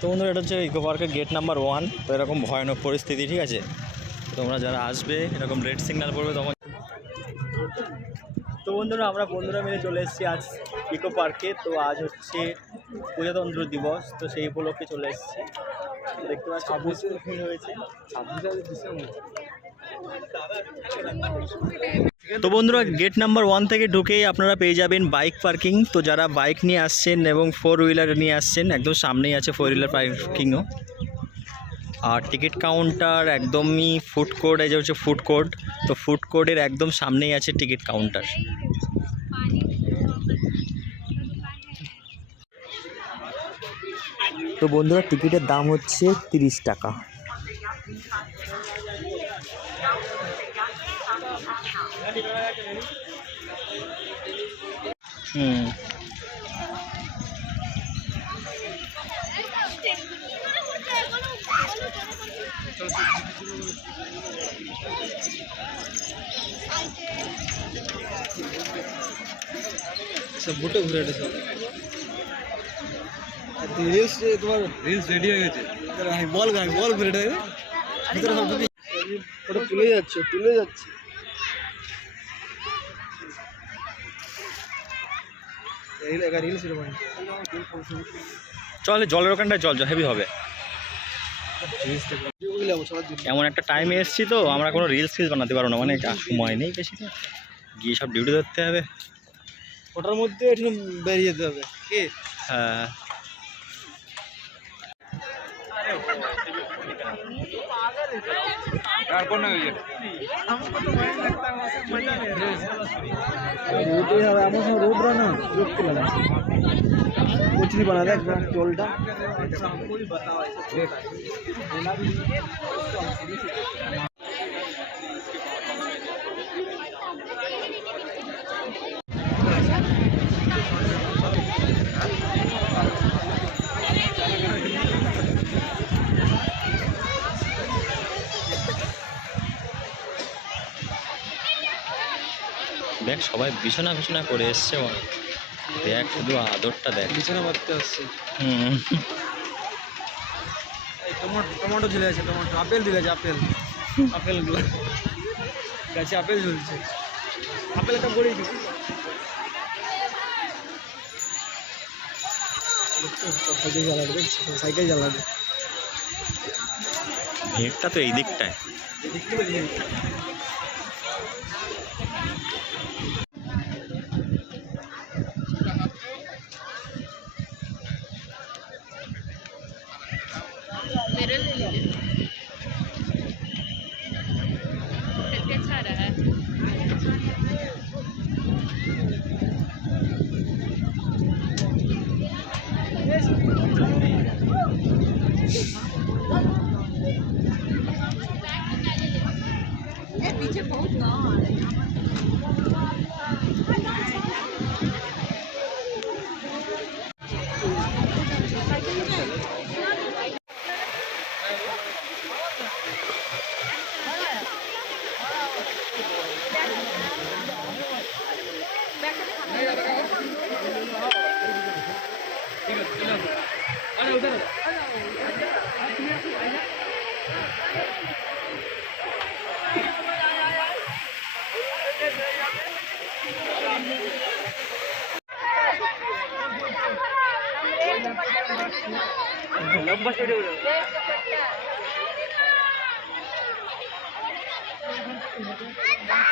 তো বন্ধুরা এটা হচ্ছে ইকো পার্কের গেট নাম্বার ওয়ান তো এরকম ভয়ানক পরিস্থিতি ঠিক আছে? তোমরা যারা আসবে এরকম রেড সিগন্যাল পড়বে তখন তো বন্ধুরা আমরা বন্ধুরা মিলে চলে এসেছি আজ ইকো পার্কে তো আজ হচ্ছে প্রজাতন্ত্র দিবস তো সেই উপলক্ষে চলে এসেছি। দেখতে পাচ্ছি ভিড় হয়েছে। তো বন্ধুরা গেট নাম্বার ওয়ান থেকে ঢুকেই আপনারা পেয়ে যাবেন বাইক পার্কিং তো যারা বাইক নিয়ে আসছেন এবং ফোর হুইলার নিয়ে আসছেন, একদম সামনেই আছে ফোর হুইলার পার্কিংও আর টিকিট কাউন্টার একদমই ফুড কোর্ট এই যে হচ্ছে ফুড কোর্ট তো ফুড কোর্টের একদম সামনেই আছে টিকিট কাউন্টার তো বন্ধুরা টিকিটের দাম হচ্ছে তিরিশ টাকা। হুম সব বুটো ঘুরে এটা সব রিলস তোমার রিলস রেডি হয়ে গেছে আমি বল গাই বল ঘুরে এটা ভিতরে সব ঢুকে ওটা তুলে যাচ্ছে তুলে যাচ্ছে। এই লাগা রিলস রে ভাই চলে জলের ওখানটায় জল হেভি হবে। এমন একটা টাইমে এসেছি তো আমরা কোনো রিলস ফিলস বানাতে পারব না মানে সময় নেই বেশি তো। গিয়ে সব ডিউটি ধরতে হবে। ওটার মধ্যে একটু বেরিয়ে যেতে হবে কি? হ্যাঁ। कार है हम उसमें रोब रहा ना के लगा। कुछ नहीं बना था एक দেখ সবাই বিছানা বিছানা করে এসছে। দেখ শুধু আদরটা দেখ। বিছানা বাঁধতে আসছে। হুম। টমেটো টমেটো ঝুলে আছে টমেটো আপেল দিলে আছে আপেল। আপেলগুলো। গাছে আপেল ঝুলছে। আপেল একটা বড়ি দিচ্ছি সাইকেল চালাবে ভিড়টা তো এই দিকটায়। লম্বা স্টোরি মোবাইল ঢুকে গেল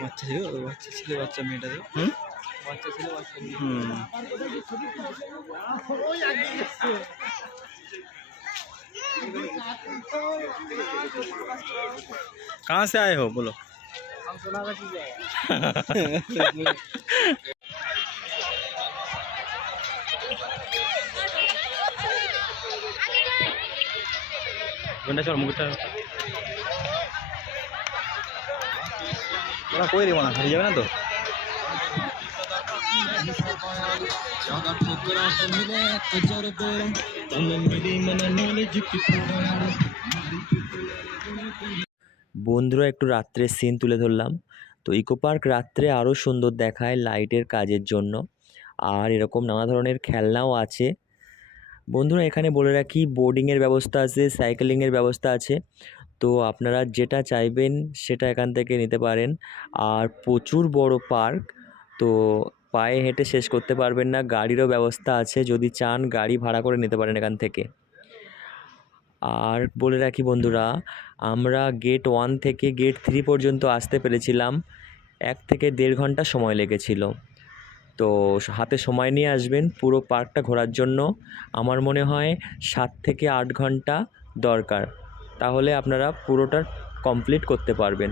বাচ্চা ছিল বাচ্চা ছিল বাচ্চা মেয়েটা হুম বাচ্চা ছেলে বাচ্চা মেয়ে। হুম कहाँ से आए हो बोलो हम सोनागाछी से आए। ঘন্টা চল হারিয়ে যাবে না তো? বন্ধুরা, একটু রাত্রের সিন তুলে ধরলাম। তো ইকো পার্ক রাত্রে আরও সুন্দর দেখায় লাইটের কাজের জন্য। আর এরকম নানা ধরনের খেলনাও আছে। বন্ধুরা, এখানে বলে রাখি বোর্ডিংয়ের ব্যবস্থা আছে সাইকেলিংয়ের ব্যবস্থা আছে। তো আপনারা যেটা চাইবেন সেটা এখান থেকে নিতে পারেন। আর প্রচুর বড় পার্ক, তো পায়ে হেঁটে শেষ করতে পারবেন না। গাড়িরও ব্যবস্থা আছে, যদি চান গাড়ি ভাড়া করে নিতে পারেন এখান থেকে। আর বলে রাখি বন্ধুরা, আমরা গেট ওয়ান থেকে গেট থ্রি পর্যন্ত আসতে পেরেছিলাম। এক থেকে দেড় ঘণ্টা সময় লেগেছিল। তো হাতে সময় নিয়ে আসবেন পুরো পার্কটা ঘোরার জন্য। আমার মনে হয় সাত থেকে আট ঘণ্টা দরকার। তাহলে আপনারা পুরোটা কমপ্লিট করতে পারবেন।